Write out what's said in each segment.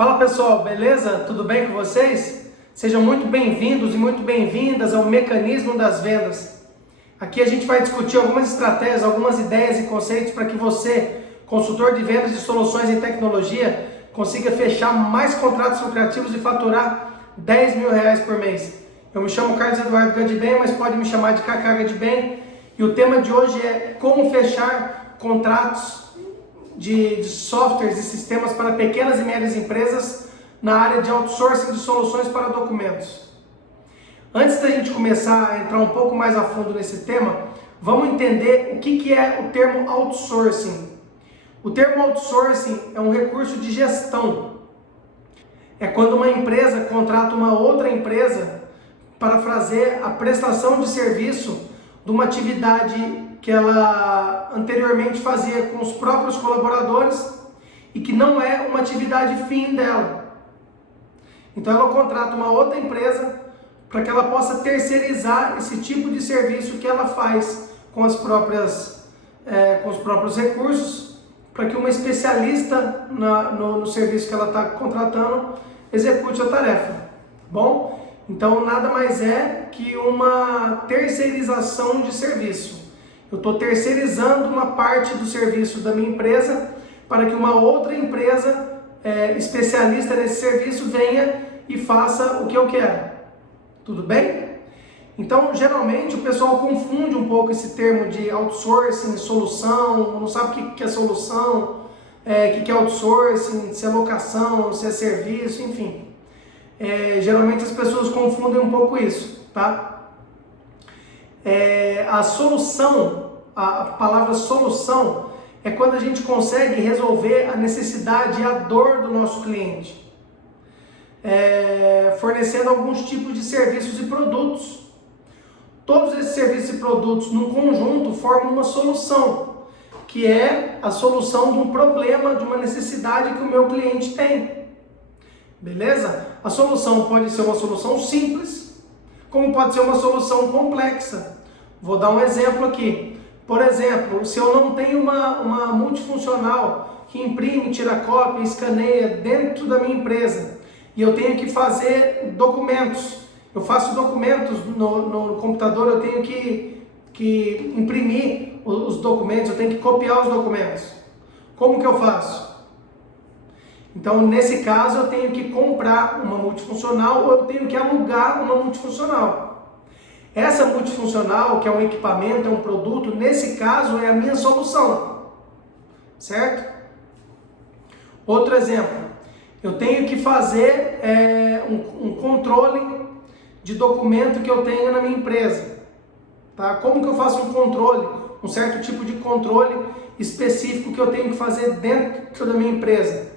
Fala pessoal, beleza? Tudo bem com vocês? Sejam muito bem-vindos e muito bem-vindas ao Mecanismo das Vendas. Aqui a gente vai discutir algumas estratégias, algumas ideias e conceitos para que você, consultor de vendas de soluções em tecnologia, consiga fechar mais contratos lucrativos e faturar R$10 mil por mês. Eu me chamo Carlos Eduardo Gadibem, mas pode me chamar de Kaká Gadibem, e o tema de hoje é como fechar contratos de softwares e sistemas para pequenas e médias empresas na área de outsourcing de soluções para documentos. Antes da gente começar a entrar um pouco mais a fundo nesse tema, vamos entender o que é o termo outsourcing. O termo outsourcing é um recurso de gestão. É quando uma empresa contrata uma outra empresa para fazer a prestação de serviço de uma atividade que ela anteriormente fazia com os próprios colaboradores e que não é uma atividade fim dela. Então ela contrata uma outra empresa para que ela possa terceirizar esse tipo de serviço que ela faz com os próprios recursos, para que uma especialista no serviço que ela está contratando execute a tarefa. Bom, então nada mais é que uma terceirização de serviço. Eu estou terceirizando uma parte do serviço da minha empresa para que uma outra empresa especialista nesse serviço venha e faça o que eu quero. Tudo bem? Então, geralmente o pessoal confunde um pouco esse termo de outsourcing, solução, não sabe o que é solução, o que é outsourcing, se é locação, se é serviço, enfim. Geralmente as pessoas confundem um pouco isso, tá? A solução, a palavra solução, é quando a gente consegue resolver a necessidade e a dor do nosso cliente, fornecendo alguns tipos de serviços e produtos. Todos esses serviços e produtos, num conjunto, formam uma solução, que é a solução de um problema, de uma necessidade que o meu cliente tem. Beleza? A solução pode ser uma solução simples, como pode ser uma solução complexa. Vou dar um exemplo aqui. Por exemplo, se eu não tenho uma multifuncional que imprime, tira cópia, escaneia dentro da minha empresa, e eu tenho que fazer documentos, eu faço documentos no computador, eu tenho que imprimir os documentos, eu tenho que copiar os documentos. Como que eu faço? Então, nesse caso, eu tenho que comprar uma multifuncional ou eu tenho que alugar uma multifuncional. Essa multifuncional, que é um equipamento, é um produto, nesse caso é a minha solução, certo? Outro exemplo, eu tenho que fazer um controle de documento que eu tenho na minha empresa. Tá? Como que eu faço um controle, um certo tipo de controle específico que eu tenho que fazer dentro da minha empresa?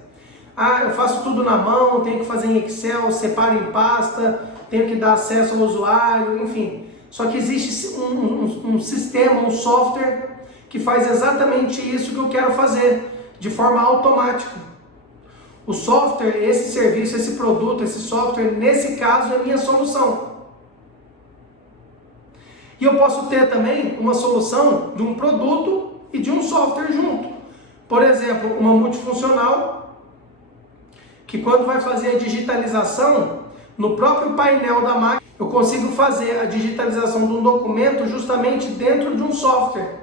Eu faço tudo na mão, tenho que fazer em Excel, separo em pasta, tenho que dar acesso ao usuário, enfim. Só que existe um sistema, um software que faz exatamente isso que eu quero fazer, de forma automática. O software, esse serviço, esse produto, esse software, nesse caso, é a minha solução. E eu posso ter também uma solução de um produto e de um software junto. Por exemplo, uma multifuncional, que quando vai fazer a digitalização, no próprio painel da máquina, eu consigo fazer a digitalização de um documento justamente dentro de um software.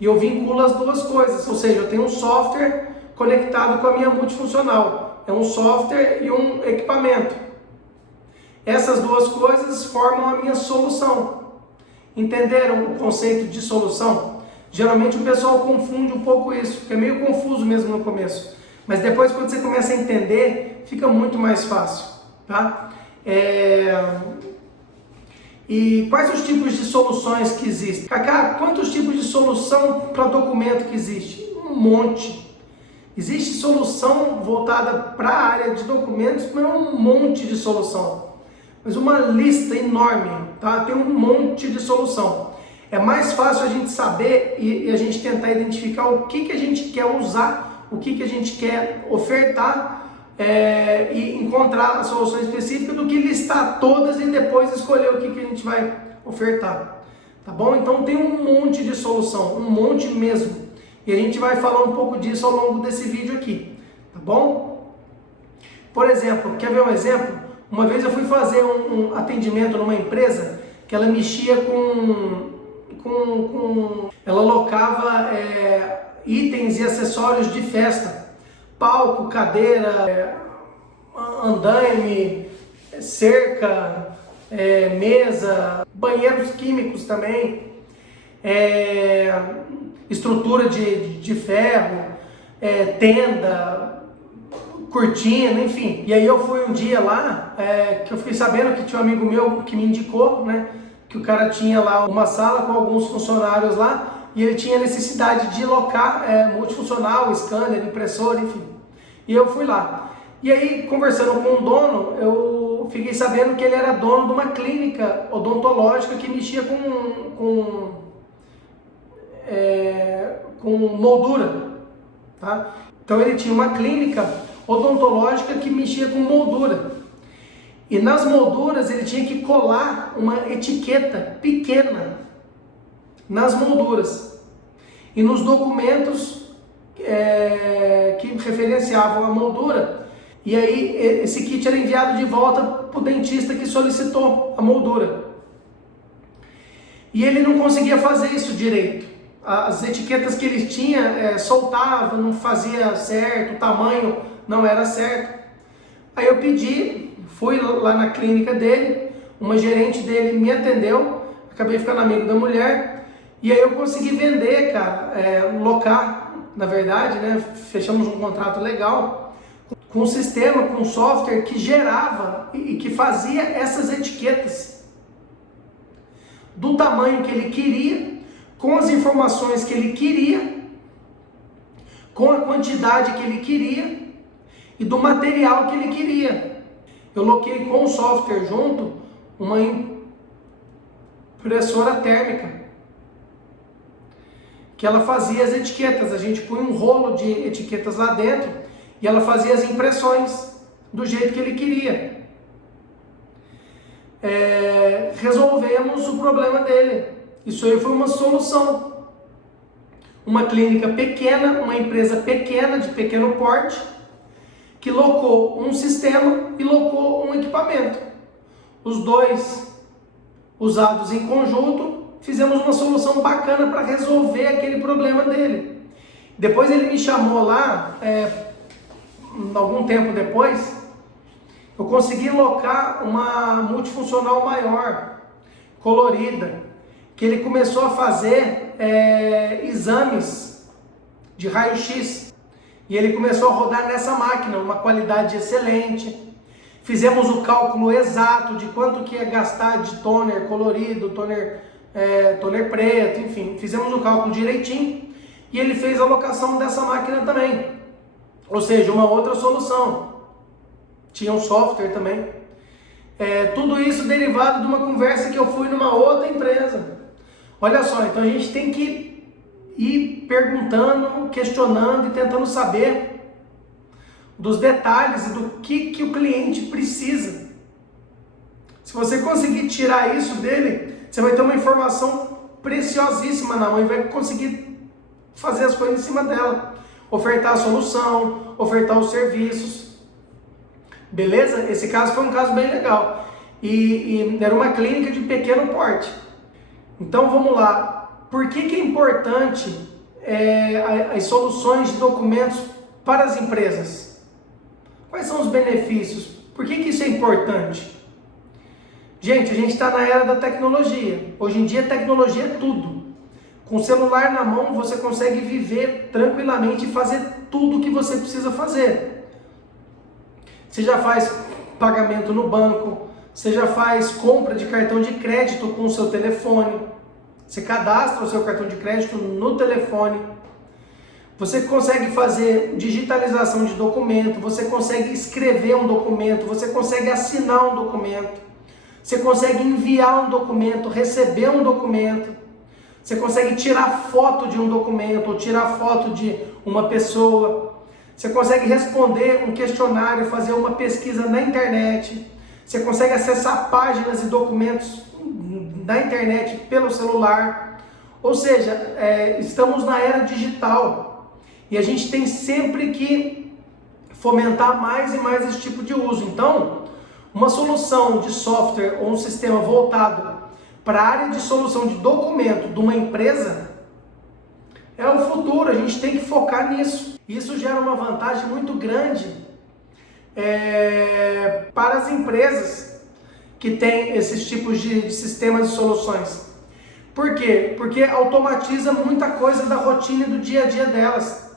E eu vinculo as duas coisas, ou seja, eu tenho um software conectado com a minha multifuncional. É um software e um equipamento. Essas duas coisas formam a minha solução. Entenderam o conceito de solução? Geralmente o pessoal confunde um pouco isso, porque é meio confuso mesmo no começo. Mas depois, quando você começa a entender, fica muito mais fácil, tá? E quais os tipos de soluções que existem? Kaká, quantos tipos de solução para documento que existe? Um monte. Existe solução voltada para a área de documentos, mas é um monte de solução. Mas uma lista enorme, tá? Tem um monte de solução. É mais fácil a gente saber e a gente tentar identificar o que a gente quer usar, o que a gente quer ofertar e encontrar a solução específica do que listar todas e depois escolher o que a gente vai ofertar. Tá bom? Então tem um monte de solução, um monte mesmo. E a gente vai falar um pouco disso ao longo desse vídeo aqui. Tá bom? Por exemplo, quer ver um exemplo? Uma vez eu fui fazer um atendimento numa empresa que ela mexia ela locava itens e acessórios de festa, palco, cadeira, andaime, cerca, mesa, banheiros químicos também, estrutura de ferro, tenda, cortina, enfim. E aí eu fui um dia lá, que eu fiquei sabendo que tinha um amigo meu que me indicou, né, que o cara tinha lá uma sala com alguns funcionários lá, e ele tinha necessidade de locar multifuncional, scanner, impressora, enfim. E eu fui lá. E aí, conversando com o dono, eu fiquei sabendo que ele era dono de uma clínica odontológica que mexia com moldura, tá? Então ele tinha uma clínica odontológica que mexia com moldura. E nas molduras ele tinha que colar uma etiqueta pequena nas molduras. E nos documentos que referenciavam a moldura. E aí esse kit era enviado de volta para o dentista que solicitou a moldura. E ele não conseguia fazer isso direito. As etiquetas que ele tinha soltava, não fazia certo, o tamanho não era certo. Aí eu pedi, fui lá na clínica dele, uma gerente dele me atendeu, acabei ficando amigo da mulher, e aí eu consegui vender, cara, locar, na verdade, né, fechamos um contrato legal, com um sistema, com um software que gerava e que fazia essas etiquetas do tamanho que ele queria, com as informações que ele queria, com a quantidade que ele queria e do material que ele queria. Eu loquei com o software junto uma impressora térmica, que ela fazia as etiquetas. A gente punha um rolo de etiquetas lá dentro e ela fazia as impressões do jeito que ele queria. Resolvemos o problema dele. Isso aí foi uma solução. Uma clínica pequena, uma empresa pequena, de pequeno porte, que locou um sistema e locou um equipamento. Os dois usados em conjunto, fizemos uma solução bacana para resolver aquele problema dele. Depois ele me chamou lá, algum tempo depois, eu consegui locar uma multifuncional maior, colorida, que ele começou a fazer exames de raio-x. E ele começou a rodar nessa máquina, uma qualidade excelente. Fizemos o cálculo exato de quanto que ia gastar de toner colorido, toner preto, enfim. Fizemos o cálculo direitinho e ele fez a locação dessa máquina também. Ou seja, uma outra solução. Tinha um software também. Tudo isso derivado de uma conversa que eu fui numa outra empresa. Olha só, então a gente tem que ir perguntando, questionando e tentando saber dos detalhes e do que o cliente precisa. Se você conseguir tirar isso dele, você vai ter uma informação preciosíssima na mão e vai conseguir fazer as coisas em cima dela. Ofertar a solução, ofertar os serviços. Beleza? Esse caso foi um caso bem legal. E era uma clínica de pequeno porte. Então vamos lá. Por que é importante as soluções de documentos para as empresas? Quais são os benefícios? Por que isso é importante? Gente, a gente está na era da tecnologia. Hoje em dia, tecnologia é tudo. Com o celular na mão, você consegue viver tranquilamente e fazer tudo o que você precisa fazer. Você já faz pagamento no banco, você já faz compra de cartão de crédito com o seu telefone, você cadastra o seu cartão de crédito no telefone, você consegue fazer digitalização de documento, você consegue escrever um documento, você consegue assinar um documento, você consegue enviar um documento, receber um documento, você consegue tirar foto de um documento ou tirar foto de uma pessoa, você consegue responder um questionário, fazer uma pesquisa na internet, você consegue acessar páginas e documentos na internet pelo celular. Ou seja, estamos na era digital e a gente tem sempre que fomentar mais e mais esse tipo de uso. Então, uma solução de software ou um sistema voltado para a área de solução de documento de uma empresa é o futuro, a gente tem que focar nisso. Isso gera uma vantagem muito grande para as empresas que têm esses tipos de sistemas e soluções. Por quê? Porque automatiza muita coisa da rotina e do dia a dia delas.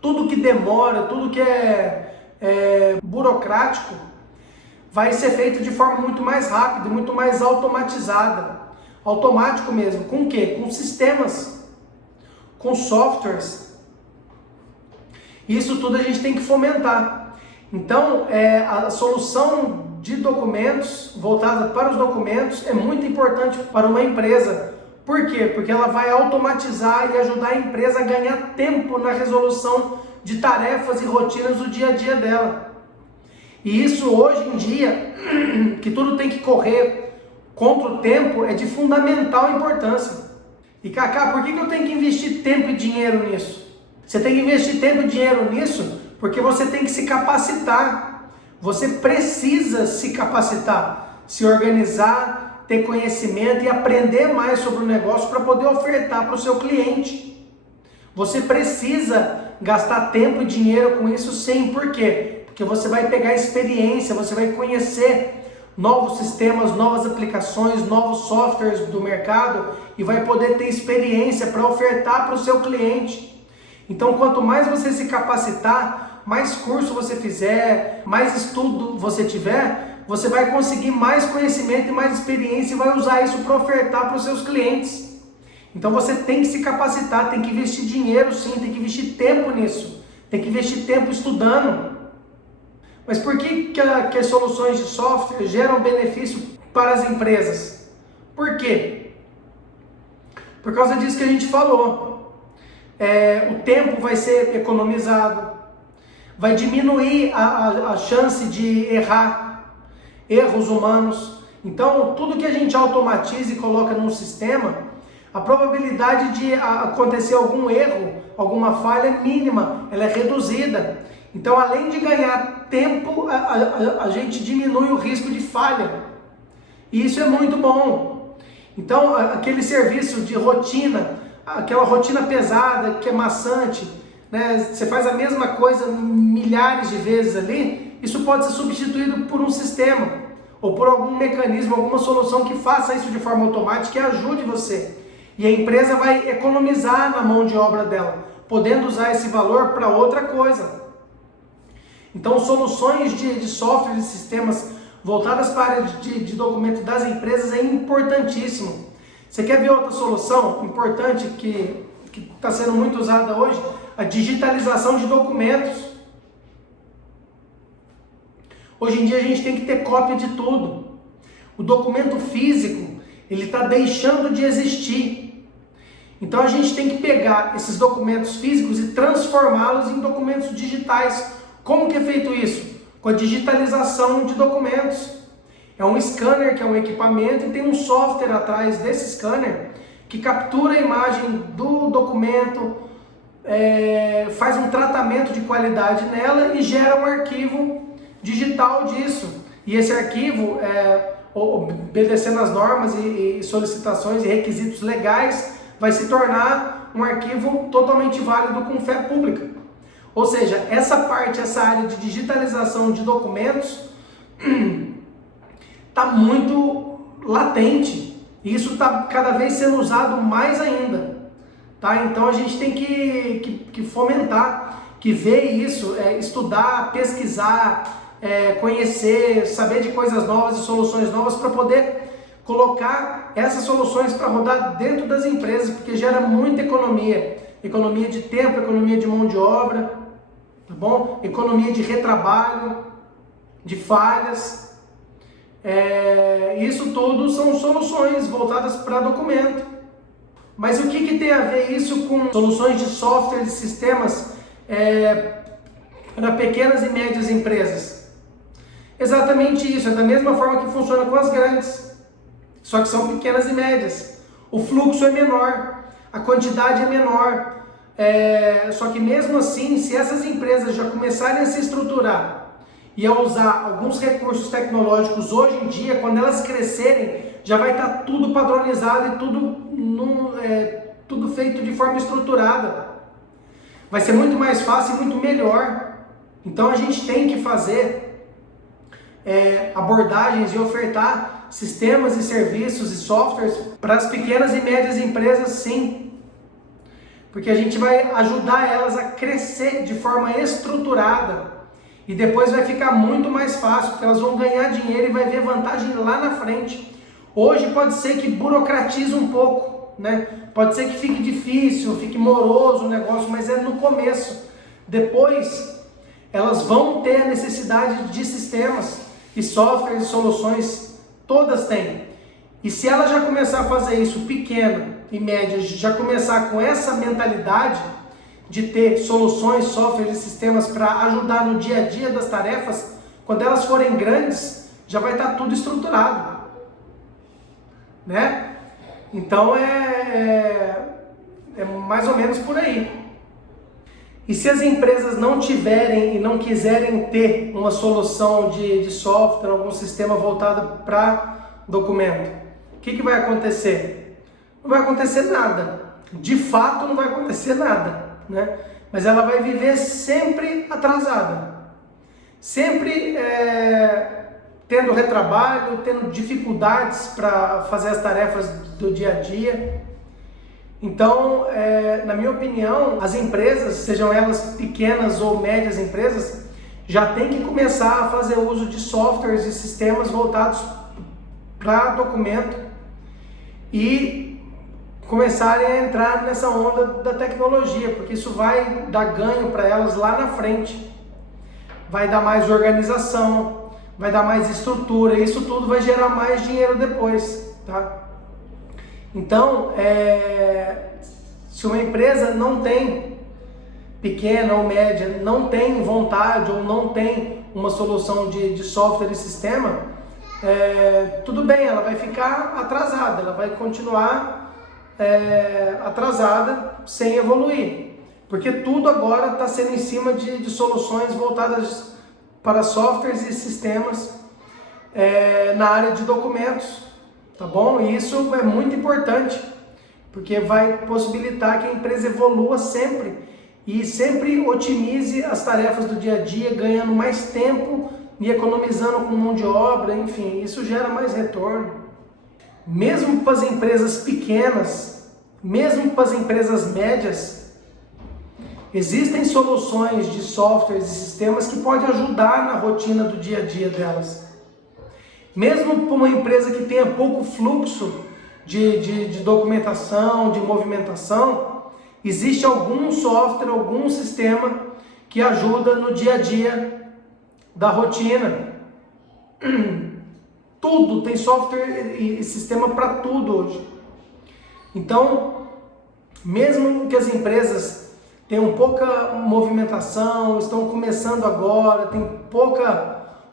Tudo que demora, tudo que é burocrático, vai ser feito de forma muito mais rápida, muito mais automatizada. Automático mesmo. Com o quê? Com sistemas, com softwares. Isso tudo a gente tem que fomentar. Então, a solução de documentos, voltada para os documentos, é muito importante para uma empresa. Por quê? Porque ela vai automatizar e ajudar a empresa a ganhar tempo na resolução de tarefas e rotinas do dia a dia dela. E isso hoje em dia, que tudo tem que correr contra o tempo, é de fundamental importância. E Cacá, por que eu tenho que investir tempo e dinheiro nisso? Você tem que investir tempo e dinheiro nisso porque você tem que se capacitar. Você precisa se capacitar, se organizar, ter conhecimento e aprender mais sobre o negócio para poder ofertar para o seu cliente. Você precisa gastar tempo e dinheiro com isso sim. Por quê? Porque você vai pegar experiência, você vai conhecer novos sistemas, novas aplicações, novos softwares do mercado e vai poder ter experiência para ofertar para o seu cliente. Então, quanto mais você se capacitar, mais curso você fizer, mais estudo você tiver, você vai conseguir mais conhecimento e mais experiência e vai usar isso para ofertar para os seus clientes. Então, você tem que se capacitar, tem que investir dinheiro sim, tem que investir tempo nisso, tem que investir tempo estudando. Mas por que as soluções de software geram benefício para as empresas? Por quê? Por causa disso que a gente falou. O tempo vai ser economizado, vai diminuir a chance de erros humanos. Então, tudo que a gente automatiza e coloca num sistema, a probabilidade de acontecer algum erro, alguma falha é mínima, ela é reduzida. Então, além de ganhar tempo, a gente diminui o risco de falha. E isso é muito bom. Então, aquele serviço de rotina, aquela rotina pesada, que é maçante, né? Você faz a mesma coisa milhares de vezes ali, isso pode ser substituído por um sistema, ou por algum mecanismo, alguma solução que faça isso de forma automática e ajude você. E a empresa vai economizar na mão de obra dela, podendo usar esse valor para outra coisa. Então, soluções de software e sistemas voltadas para a área de documento das empresas é importantíssimo. Você quer ver outra solução importante que está sendo muito usada hoje? A digitalização de documentos. Hoje em dia a gente tem que ter cópia de tudo. O documento físico, ele está deixando de existir. Então a gente tem que pegar esses documentos físicos e transformá-los em documentos digitais. Como que é feito isso? Com a digitalização de documentos. É um scanner, que é um equipamento, e tem um software atrás desse scanner que captura a imagem do documento, faz um tratamento de qualidade nela e gera um arquivo digital disso. E esse arquivo, obedecendo as normas e solicitações e requisitos legais, vai se tornar um arquivo totalmente válido com fé pública. Ou seja, essa área de digitalização de documentos está muito latente, e isso está cada vez sendo usado mais ainda, tá? Então a gente tem que fomentar, que ver isso, estudar, pesquisar, conhecer, saber de coisas novas e soluções novas para poder colocar essas soluções para rodar dentro das empresas, porque gera muita economia de tempo, economia de mão de obra, tá bom? Economia de retrabalho, de falhas. Isso tudo são soluções voltadas para documento. Mas o que tem a ver isso com soluções de software e sistemas para pequenas e médias empresas? Exatamente isso, é da mesma forma que funciona com as grandes, só que são pequenas e médias. O fluxo é menor, a quantidade é menor, Só que mesmo assim, se essas empresas já começarem a se estruturar e a usar alguns recursos tecnológicos hoje em dia, quando elas crescerem, já vai estar tudo padronizado e tudo feito de forma estruturada. Vai ser muito mais fácil e muito melhor. Então a gente tem que fazer abordagens e ofertar sistemas e serviços e softwares para as pequenas e médias empresas, sim. Porque a gente vai ajudar elas a crescer de forma estruturada e depois vai ficar muito mais fácil, porque elas vão ganhar dinheiro e vai ver vantagem lá na frente. Hoje pode ser que burocratize um pouco, né? Pode ser que fique difícil, fique moroso o negócio, mas é no começo. Depois elas vão ter a necessidade de sistemas e softwares e soluções, todas têm. E se ela já começar a fazer isso pequena e média, já começar com essa mentalidade de ter soluções, softwares e sistemas para ajudar no dia a dia das tarefas, quando elas forem grandes, já vai estar tudo estruturado, né? Então é mais ou menos por aí. E se as empresas não tiverem e não quiserem ter uma solução de software, algum sistema voltado para documento, o que vai acontecer? Não vai acontecer nada. De fato, não vai acontecer nada, né? Mas ela vai viver sempre atrasada. Sempre tendo retrabalho, tendo dificuldades para fazer as tarefas do dia a dia. Então, na minha opinião, as empresas, sejam elas pequenas ou médias empresas, já tem que começar a fazer uso de softwares e sistemas voltados para documento e começarem a entrar nessa onda da tecnologia, porque isso vai dar ganho para elas lá na frente. Vai dar mais organização, vai dar mais estrutura, e isso tudo vai gerar mais dinheiro depois, tá? Então, se uma empresa não tem, pequena ou média, não tem vontade ou não tem uma solução de software e sistema, tudo bem, ela vai ficar atrasada, ela vai continuar atrasada sem evoluir, porque tudo agora está sendo em cima de soluções voltadas para softwares e sistemas na área de documentos, tá bom? E isso é muito importante, porque vai possibilitar que a empresa evolua sempre e sempre otimize as tarefas do dia a dia, ganhando mais tempo e economizando com mão de obra, enfim, isso gera mais retorno. Mesmo para as empresas pequenas, mesmo para as empresas médias, existem soluções de softwares e sistemas que podem ajudar na rotina do dia a dia delas. Mesmo para uma empresa que tenha pouco fluxo de documentação, de movimentação, existe algum software, algum sistema que ajuda no dia a dia da rotina. Tudo, tem software e sistema para tudo hoje. Então, mesmo que as empresas tenham pouca movimentação, estão começando agora, tem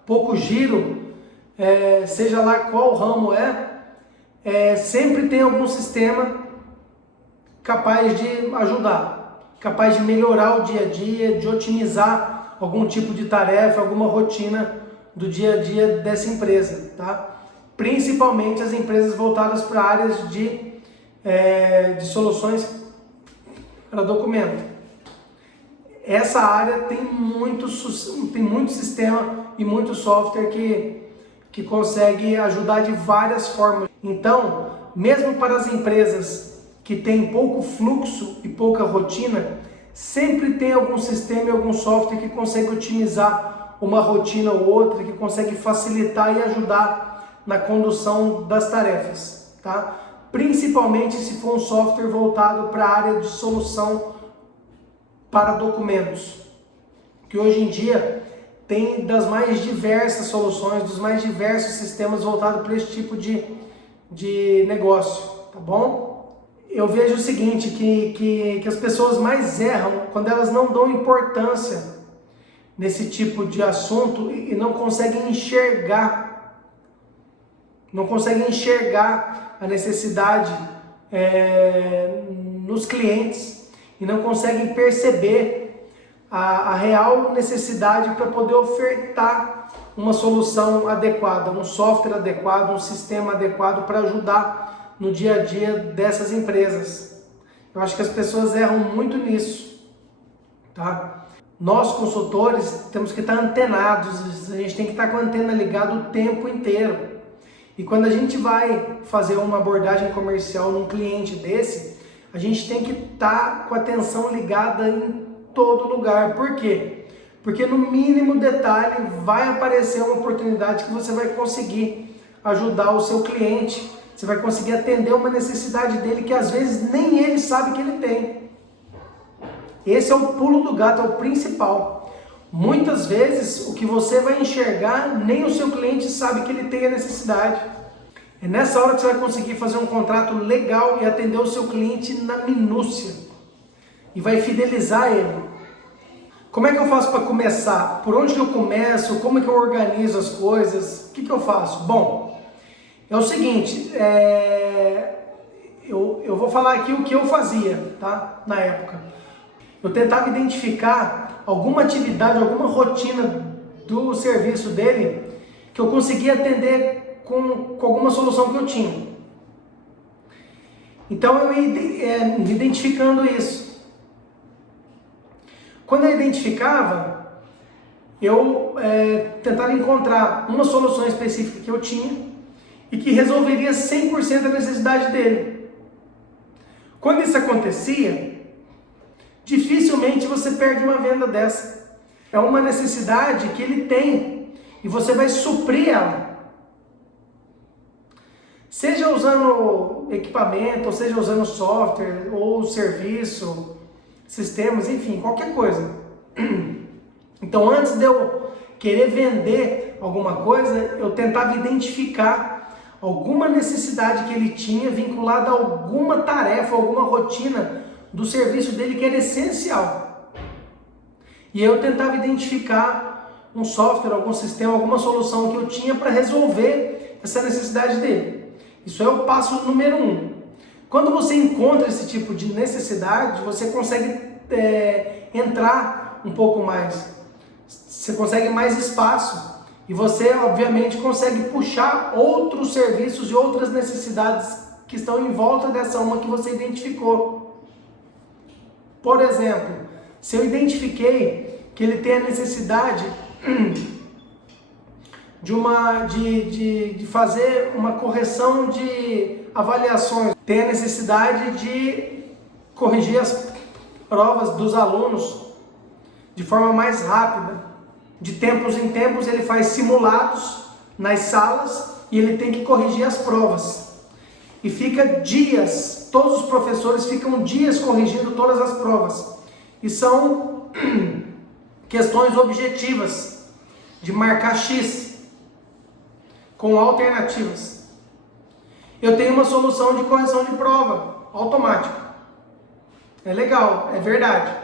pouco giro, seja lá qual ramo sempre tem algum sistema capaz de ajudar, capaz de melhorar o dia a dia, de otimizar algum tipo de tarefa, alguma rotina do dia a dia dessa empresa, tá? Principalmente as empresas voltadas para áreas de soluções para documento. Essa área tem muito sistema e muito software que consegue ajudar de várias formas. Então, mesmo para as empresas que têm pouco fluxo e pouca rotina, sempre tem algum sistema e algum software que consegue otimizar uma rotina ou outra, que consegue facilitar e ajudar na condução das tarefas, tá? Principalmente se for um software voltado para a área de solução para documentos, que hoje em dia tem das mais diversas soluções, dos mais diversos sistemas voltados para esse tipo de negócio, tá bom? Eu vejo o seguinte, que as pessoas mais erram quando elas não dão importância nesse tipo de assunto e não conseguem enxergar a necessidade nos clientes. e não conseguem perceber a real necessidade para poder ofertar uma solução adequada, um software adequado, um sistema adequado para ajudar no dia a dia dessas empresas. Eu acho que as pessoas erram muito nisso, tá? Nós, consultores, temos que estar antenados, a gente tem que estar com a antena ligada o tempo inteiro. E quando a gente vai fazer uma abordagem comercial num cliente desse, a gente tem que estar com a atenção ligada em todo lugar. Por quê? Porque no mínimo detalhe vai aparecer uma oportunidade que você vai conseguir ajudar o seu cliente. Você vai conseguir atender uma necessidade dele que às vezes nem ele sabe que ele tem. Esse é o pulo do gato, é o principal. Muitas vezes o que você vai enxergar, nem o seu cliente sabe que ele tem a necessidade. É nessa hora que você vai conseguir fazer um contrato legal e atender o seu cliente na minúcia. E vai fidelizar ele. Como é que eu faço para começar? Por onde que eu começo? Como é que eu organizo as coisas? O que eu faço? Bom, é o seguinte, eu vou falar aqui o que eu fazia, tá? Na época. Eu tentava identificar alguma atividade, alguma rotina do serviço dele que eu conseguia atender com alguma solução que eu tinha. Então eu ia identificando isso. Quando eu identificava, eu tentava encontrar uma solução específica que eu tinha e que resolveria 100% da necessidade dele. Quando isso acontecia, dificilmente você perde uma venda dessa. É uma necessidade que ele tem e você vai suprir ela. Seja usando equipamento, ou seja usando software, ou serviço, sistemas, enfim, qualquer coisa. Então, antes de eu querer vender alguma coisa, eu tentava identificar alguma necessidade que ele tinha vinculada a alguma tarefa, alguma rotina do serviço dele que era essencial. E eu tentava identificar um software, algum sistema, alguma solução que eu tinha para resolver essa necessidade dele. Isso é o passo número 1. Quando você encontra esse tipo de necessidade, você consegue entrar um pouco mais. Você consegue mais espaço. E você, obviamente, consegue puxar outros serviços e outras necessidades que estão em volta dessa uma que você identificou. Por exemplo, se eu identifiquei que ele tem a necessidade de fazer uma correção de avaliações, tem a necessidade de corrigir as provas dos alunos de forma mais rápida. De tempos em tempos ele faz simulados nas salas e ele tem que corrigir as provas. E fica dias, todos os professores ficam dias corrigindo todas as provas. E são questões objetivas, de marcar X, com alternativas. Eu tenho uma solução de correção de prova, automática. É legal, é verdade.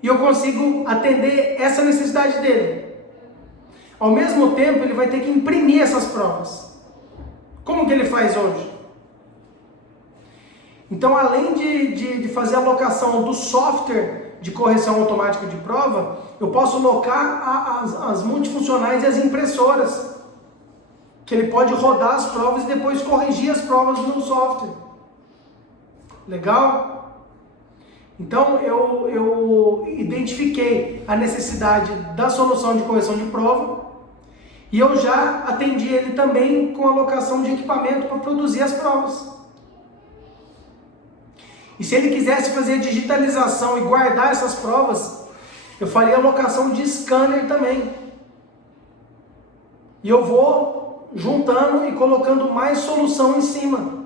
E eu consigo atender essa necessidade dele. Ao mesmo tempo, ele vai ter que imprimir essas provas. Como que ele faz hoje? Então, além de fazer a locação do software de correção automática de prova, eu posso locar as multifuncionais e as impressoras, que ele pode rodar as provas e depois corrigir as provas no software. Legal? Então, eu identifiquei a necessidade da solução de correção de prova e eu já atendi ele também com a locação de equipamento para produzir as provas. E se ele quisesse fazer a digitalização e guardar essas provas, eu faria a locação de scanner também. E eu vou juntando e colocando mais solução em cima.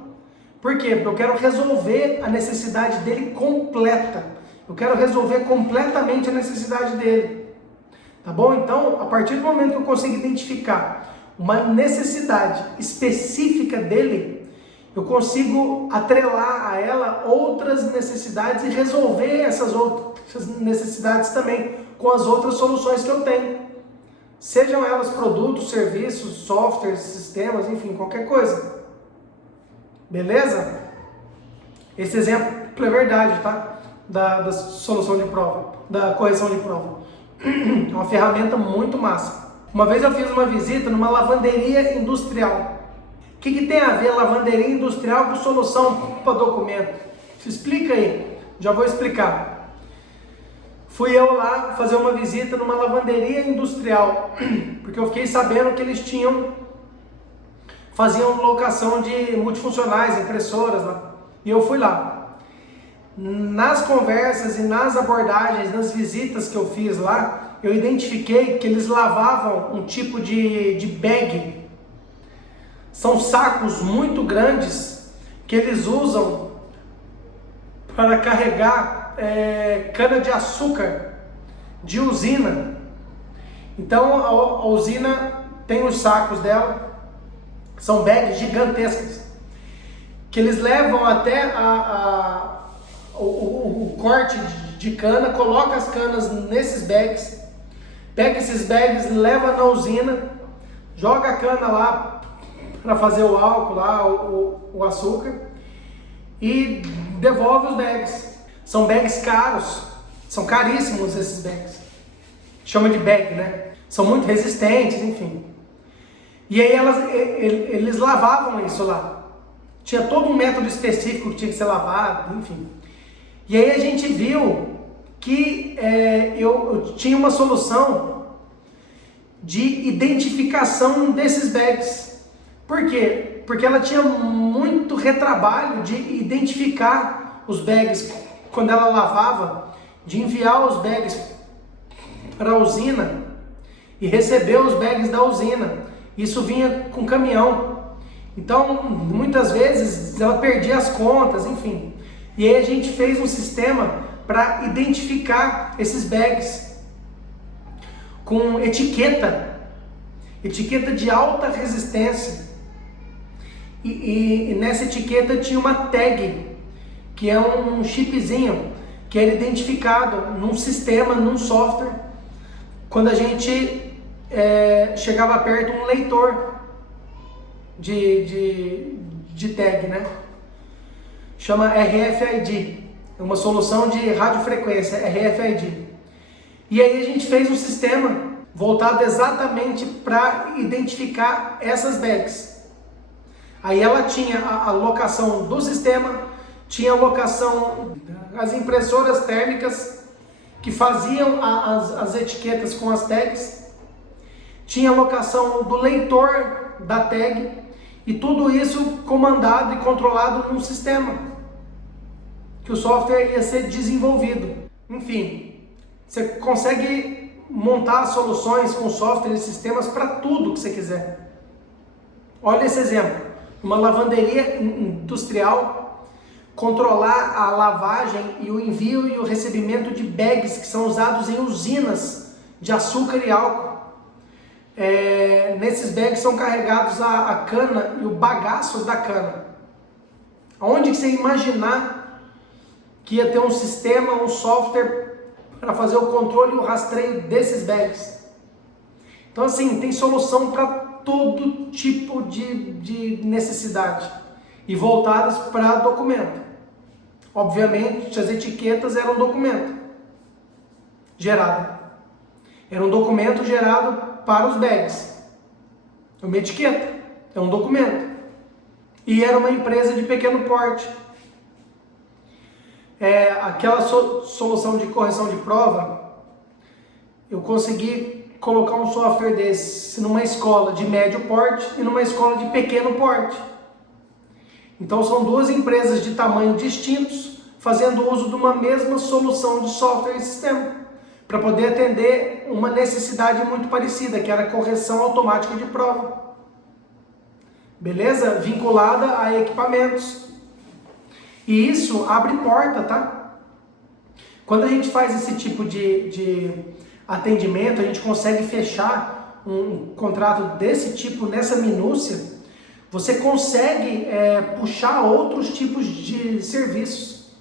Por quê? Porque eu quero resolver a necessidade dele completa. Eu quero resolver completamente a necessidade dele. Tá bom? Então, a partir do momento que eu consigo identificar uma necessidade específica dele, eu consigo atrelar a ela outras necessidades e resolver essas outras necessidades também com as outras soluções que eu tenho. Sejam elas produtos, serviços, softwares, sistemas, enfim, qualquer coisa. Beleza? Esse exemplo é verdade, tá? da solução de prova, da correção de prova. É uma ferramenta muito massa. Uma vez eu fiz uma visita numa lavanderia industrial. O que tem a ver lavanderia industrial com solução para documento? Se explica aí, já vou explicar. Fui eu lá fazer uma visita numa lavanderia industrial, porque eu fiquei sabendo que eles faziam locação de multifuncionais, impressoras lá, e eu fui lá. Nas conversas e nas abordagens, nas visitas que eu fiz lá, eu identifiquei que eles lavavam um tipo de bag. São sacos muito grandes que eles usam para carregar cana-de-açúcar de usina. Então a usina tem os sacos dela, são bags gigantescas, que eles levam até o corte de cana, coloca as canas nesses bags, pega esses bags, leva na usina, joga a cana lá para fazer o álcool lá, o açúcar, e devolve os bags. São bags caros, são caríssimos esses bags. Chama de bag, né? São muito resistentes, enfim. E aí eles lavavam isso lá. Tinha todo um método específico que tinha que ser lavado, enfim. E aí a gente viu que eu tinha uma solução de identificação desses bags. Por quê? Porque ela tinha muito retrabalho de identificar os bags quando ela lavava, de enviar os bags para a usina e receber os bags da usina. Isso vinha com caminhão. Então, muitas vezes ela perdia as contas, enfim. E aí a gente fez um sistema para identificar esses bags com etiqueta de alta resistência. E nessa etiqueta tinha uma tag, que é um chipzinho, que era identificado num sistema, num software, quando a gente chegava perto um leitor de tag, né? Chama RFID, é uma solução de radiofrequência, RFID. E aí a gente fez um sistema voltado exatamente para identificar essas bags. Aí ela tinha a locação do sistema, tinha a locação das impressoras térmicas que faziam as etiquetas com as tags, tinha a locação do leitor da tag, e tudo isso comandado e controlado num sistema que o software ia ser desenvolvido. Enfim, você consegue montar soluções com software e sistemas para tudo que você quiser. Olha esse exemplo. Uma lavanderia industrial, controlar a lavagem e o envio e o recebimento de bags que são usados em usinas de açúcar e álcool. Nesses bags são carregados a cana e o bagaço da cana. Aonde que você imaginar que ia ter um sistema, um software para fazer o controle e o rastreio desses bags? Então assim, tem solução para todo tipo de necessidade e voltadas para documento. Obviamente, as etiquetas eram documento gerado. Era um documento gerado para os bags. É uma etiqueta, é um documento. E era uma empresa de pequeno porte. Aquela solução de correção de prova, eu consegui colocar um software desse numa escola de médio porte e numa escola de pequeno porte. Então são duas empresas de tamanho distintos fazendo uso de uma mesma solução de software e sistema para poder atender uma necessidade muito parecida, que era a correção automática de prova. Beleza? Vinculada a equipamentos. E isso abre porta, tá? Quando a gente faz esse tipo de atendimento, a gente consegue fechar um contrato desse tipo, nessa minúcia, você consegue puxar outros tipos de serviços.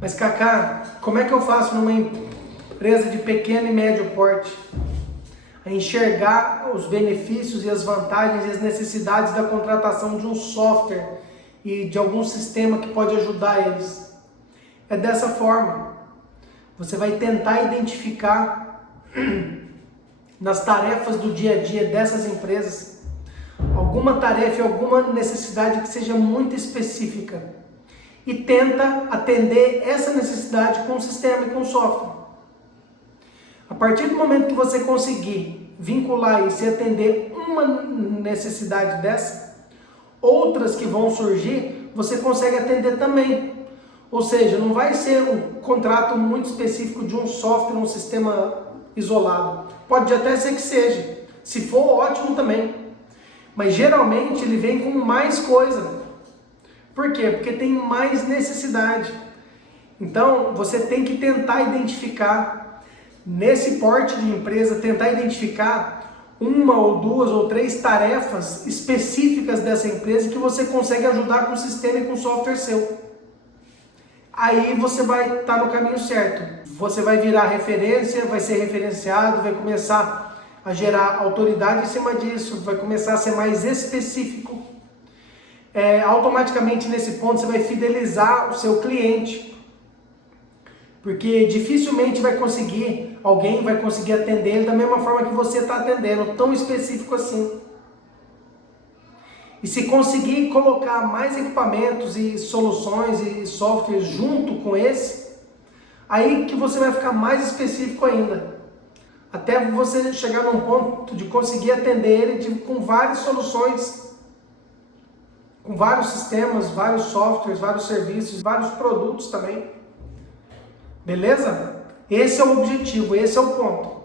Mas Cacá, como é que eu faço numa empresa de pequeno e médio porte a enxergar os benefícios e as vantagens e as necessidades da contratação de um software e de algum sistema que pode ajudar eles? é dessa forma. Você vai tentar identificar nas tarefas do dia a dia dessas empresas alguma tarefa, alguma necessidade que seja muito específica e tenta atender essa necessidade com o sistema e com o software. A partir do momento que você conseguir vincular isso e atender uma necessidade dessa, outras que vão surgir, você consegue atender também. Ou seja, não vai ser um contrato muito específico de um software, um sistema isolado. Pode até ser que seja. Se for, ótimo também. Mas geralmente ele vem com mais coisa. Por quê? Porque tem mais necessidade. Então, você tem que tentar identificar, nesse porte de empresa, tentar identificar uma ou duas ou três tarefas específicas dessa empresa que você consegue ajudar com o sistema e com o software seu. Aí você vai estar no caminho certo. Você vai virar referência, vai ser referenciado, vai começar a gerar autoridade em cima disso, vai começar a ser mais específico. Automaticamente nesse ponto você vai fidelizar o seu cliente. Porque dificilmente alguém vai conseguir atender ele da mesma forma que você está atendendo, tão específico assim. E se conseguir colocar mais equipamentos e soluções e softwares junto com esse, aí que você vai ficar mais específico ainda. Até você chegar num ponto de conseguir atender ele com várias soluções, com vários sistemas, vários softwares, vários serviços, vários produtos também. Beleza? Esse é o objetivo, esse é o ponto.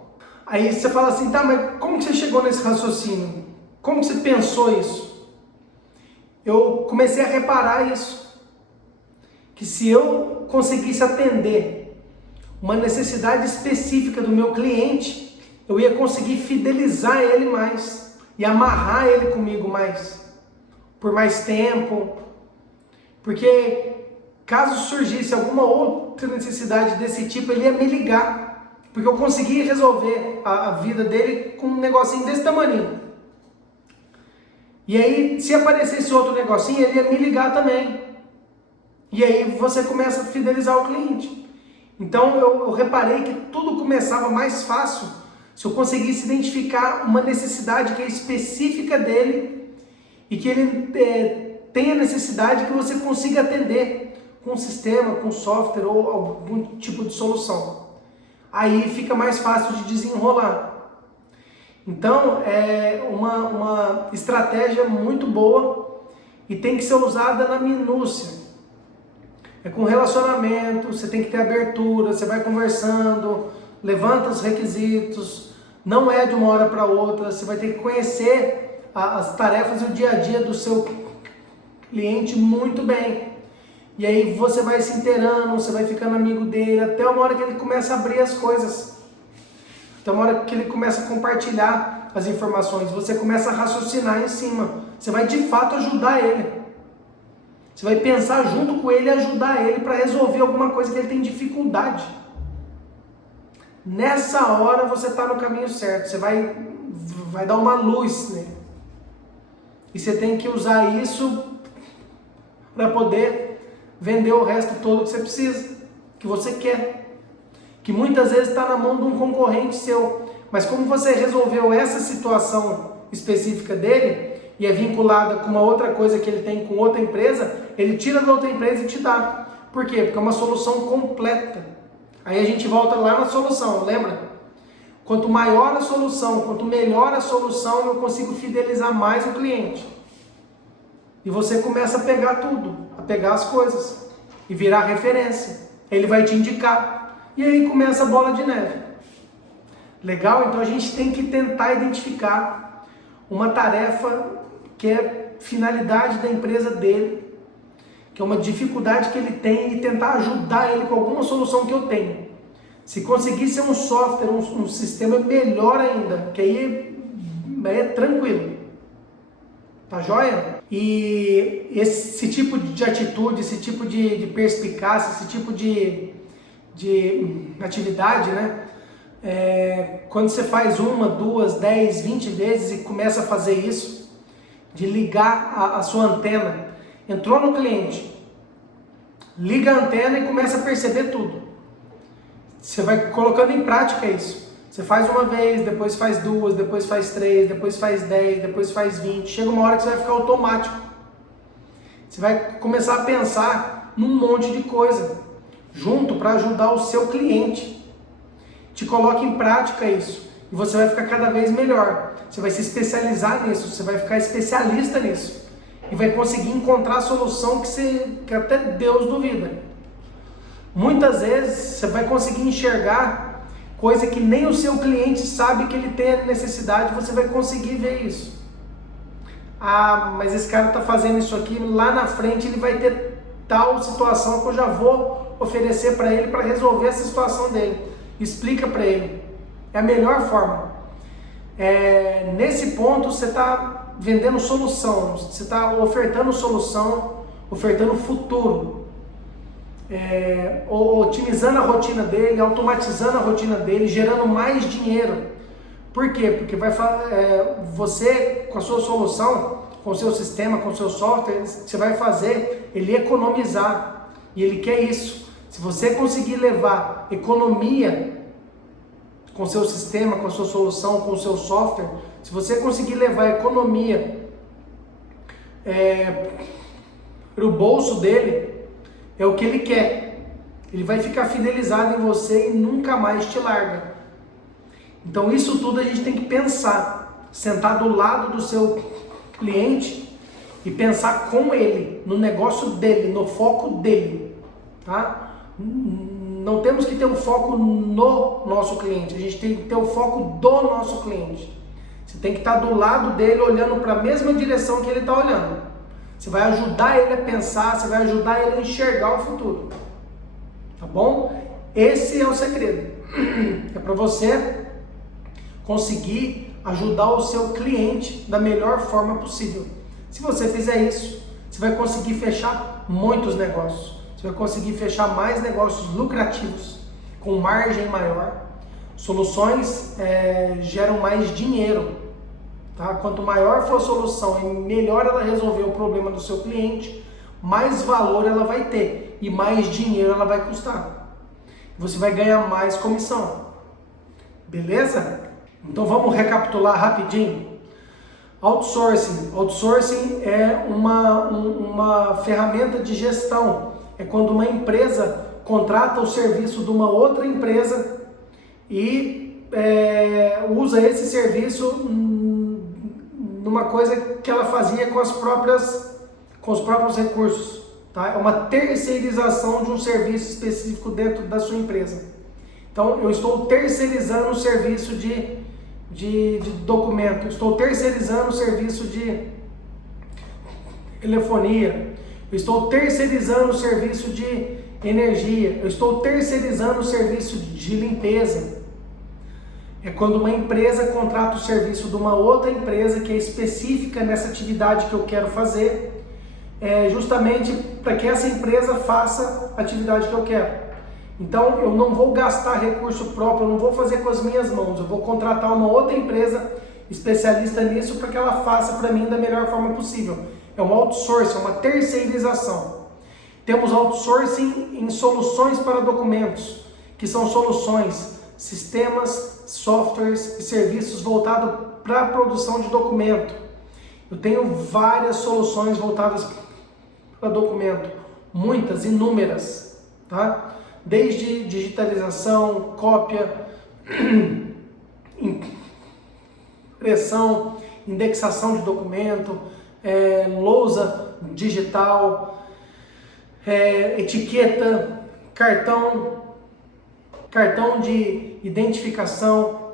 Aí você fala assim, tá, mas como que você chegou nesse raciocínio? Como que você pensou isso? Eu comecei a reparar isso, que se eu conseguisse atender uma necessidade específica do meu cliente, eu ia conseguir fidelizar ele mais e amarrar ele comigo mais, por mais tempo, porque caso surgisse alguma outra necessidade desse tipo, ele ia me ligar, porque eu consegui resolver a vida dele com um negocinho desse tamanho. E aí, se aparecesse outro negocinho, ele ia me ligar também. E aí você começa a fidelizar o cliente. Então eu reparei que tudo começava mais fácil se eu conseguisse identificar uma necessidade que é específica dele e que ele tenha necessidade que você consiga atender com um sistema, com software ou algum tipo de solução. Aí fica mais fácil de desenrolar. Então, é uma estratégia muito boa e tem que ser usada na minúcia. É com relacionamento, você tem que ter abertura, você vai conversando, levanta os requisitos, não é de uma hora para outra, você vai ter que conhecer as tarefas e o dia a dia do seu cliente muito bem. E aí você vai se inteirando, você vai ficando amigo dele, até uma hora que ele começa a abrir as coisas. Então, uma hora que ele começa a compartilhar as informações, você começa a raciocinar em cima. Você vai de fato ajudar ele. Você vai pensar junto com ele e ajudar ele para resolver alguma coisa que ele tem dificuldade. Nessa hora você está no caminho certo. Você vai dar uma luz nele. E você tem que usar isso para poder vender o resto todo que você precisa, que você quer. Que muitas vezes está na mão de um concorrente seu, mas como você resolveu essa situação específica dele e é vinculada com uma outra coisa que ele tem com outra empresa, ele tira da outra empresa e te dá. Por quê? Porque é uma solução completa. Aí a gente volta lá na solução, lembra? Quanto maior a solução, quanto melhor a solução, eu consigo fidelizar mais o cliente. E você começa a pegar tudo, a pegar as coisas e virar referência. Ele vai te indicar. E aí começa a bola de neve. Legal? Então a gente tem que tentar identificar uma tarefa que é finalidade da empresa dele, que é uma dificuldade que ele tem e tentar ajudar ele com alguma solução que eu tenho. Se conseguir ser um software, um sistema, melhor ainda, que aí é tranquilo. Tá joia? E esse tipo de atitude, esse tipo de perspicácia, esse tipo de atividade, né? Quando você faz 1, 2, 10, 20 vezes e começa a fazer isso, de ligar a sua antena, entrou no cliente, liga a antena e começa a perceber tudo. Você vai colocando em prática isso. Você faz uma vez, depois faz duas, depois faz 3, depois faz 10, depois faz 20. Chega uma hora que você vai ficar automático. Você vai começar a pensar num monte de coisa junto para ajudar o seu cliente. Te coloque em prática isso e você vai ficar cada vez melhor. Você vai se especializar nisso, você vai ficar especialista nisso e vai conseguir encontrar a solução que até Deus duvida. Muitas vezes você vai conseguir enxergar coisa que nem o seu cliente sabe que ele tem a necessidade, você vai conseguir ver isso. Ah, mas esse cara está fazendo isso aqui, lá na frente ele vai ter tal situação que eu já vou oferecer para ele para resolver essa situação dele. Explica para ele. É a melhor forma. Nesse ponto você está vendendo solução, você está ofertando solução, ofertando futuro. Otimizando a rotina dele, automatizando a rotina dele, gerando mais dinheiro. Por quê? Porque você, com a sua solução, com o seu sistema, com o seu software, você vai fazer ele economizar. E ele quer isso. Se você conseguir levar economia com o seu sistema, com a sua solução, com o seu software, se você conseguir levar economia para o bolso dele, é o que ele quer. Ele vai ficar fidelizado em você e nunca mais te larga. Então isso tudo a gente tem que pensar, sentar do lado do seu cliente e pensar com ele, no negócio dele, no foco dele, tá? Não temos que ter um foco no nosso cliente, a gente tem que ter o foco do nosso cliente. Você tem que estar do lado dele, olhando para a mesma direção que ele está olhando. Você vai ajudar ele a pensar, você vai ajudar ele a enxergar o futuro. Tá bom? Esse é o segredo. É para você conseguir ajudar o seu cliente da melhor forma possível. Se você fizer isso, você vai conseguir fechar muitos negócios. Você vai conseguir fechar mais negócios lucrativos, com margem maior. Soluções geram mais dinheiro. Tá? Quanto maior for a solução e melhor ela resolver o problema do seu cliente, mais valor ela vai ter e mais dinheiro ela vai custar. Você vai ganhar mais comissão. Beleza? Então vamos recapitular rapidinho. Outsourcing. Outsourcing é uma ferramenta de gestão. É quando uma empresa contrata o serviço de uma outra empresa e usa esse serviço numa coisa que ela fazia com os próprios recursos. Tá? É uma terceirização de um serviço específico dentro da sua empresa. Então eu estou terceirizando o serviço de documento, estou terceirizando o serviço de telefonia, eu estou terceirizando o serviço de energia, eu estou terceirizando o serviço de limpeza. É quando uma empresa contrata o serviço de uma outra empresa que é específica nessa atividade que eu quero fazer, justamente para que essa empresa faça a atividade que eu quero. Então eu não vou gastar recurso próprio, eu não vou fazer com as minhas mãos, eu vou contratar uma outra empresa especialista nisso para que ela faça para mim da melhor forma possível. É um outsourcing, é uma terceirização. Temos outsourcing em soluções para documentos, que são soluções, sistemas, softwares e serviços voltados para a produção de documento. Eu tenho várias soluções voltadas para documento, muitas, inúmeras, tá? Desde digitalização, cópia, impressão, indexação de documento, lousa digital, etiqueta, cartão de identificação,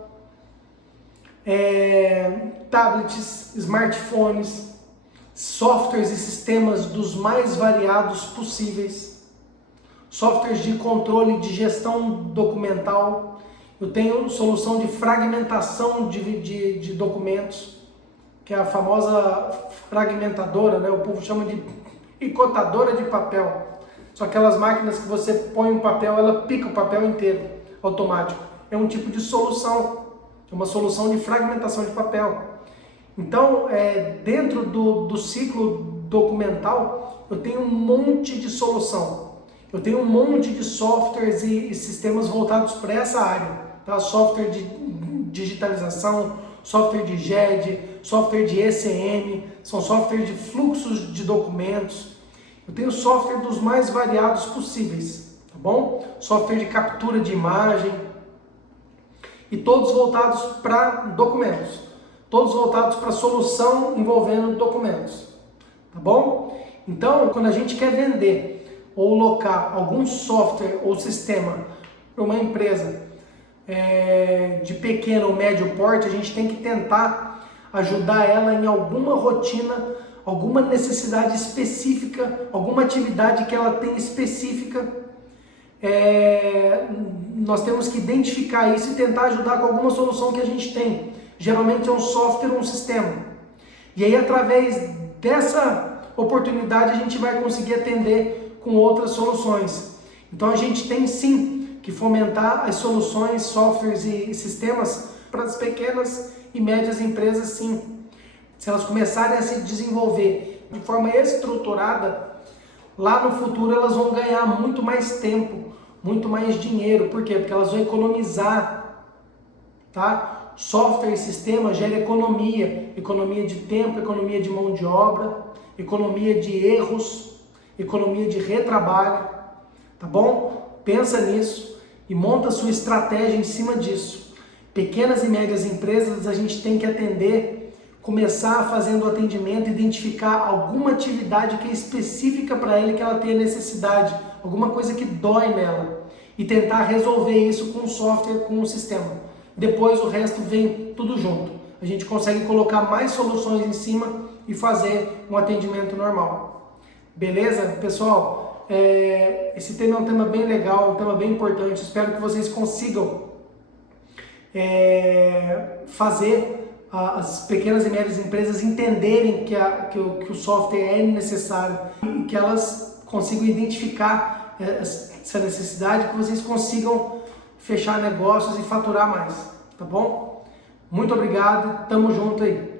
tablets, smartphones, softwares e sistemas dos mais variados possíveis, softwares de controle de gestão documental. Eu tenho solução de fragmentação de documentos, que é a famosa fragmentadora, né? O povo chama de picotadora de papel. São aquelas máquinas que você põe um papel, ela pica o papel inteiro, automático. É um tipo de solução, é uma solução de fragmentação de papel. Então, dentro do ciclo documental, eu tenho um monte de solução. Eu tenho um monte de softwares e sistemas voltados para essa área, tá? Software de digitalização, software de GED, software de ECM, são software de fluxos de documentos. Eu tenho software dos mais variados possíveis, tá bom? Software de captura de imagem e todos voltados para documentos, todos voltados para solução envolvendo documentos, tá bom? Então, quando a gente quer vender ou locar algum software ou sistema para uma empresa de pequeno ou médio porte, a gente tem que tentar ajudar ela em alguma rotina, alguma necessidade específica, alguma atividade que ela tem específica. Nós temos que identificar isso e tentar ajudar com alguma solução que a gente tem. Geralmente é um software ou um sistema. E aí, através dessa oportunidade, a gente vai conseguir atender com outras soluções. Então, a gente tem sim que fomentar as soluções, softwares e sistemas para as pequenas e médias empresas, sim. Se elas começarem a se desenvolver de forma estruturada, lá no futuro elas vão ganhar muito mais tempo, muito mais dinheiro. Por quê? Porque elas vão economizar, tá? Software e sistema gera economia, economia de tempo, economia de mão de obra, economia de erros, economia de retrabalho, tá bom? Pensa nisso e monta a sua estratégia em cima disso. Pequenas e médias empresas a gente tem que atender, começar fazendo o atendimento, identificar alguma atividade que é específica para ela, que ela tenha necessidade, alguma coisa que dói nela, e tentar resolver isso com o software, com o sistema. Depois o resto vem tudo junto. A gente consegue colocar mais soluções em cima e fazer um atendimento normal. Beleza, pessoal? Esse tema é um tema bem legal, um tema bem importante. Espero que vocês consigam fazer as pequenas e médias empresas entenderem que o software é necessário e que elas consigam identificar essa necessidade, que vocês consigam fechar negócios e faturar mais, tá bom? Muito obrigado, tamo junto aí.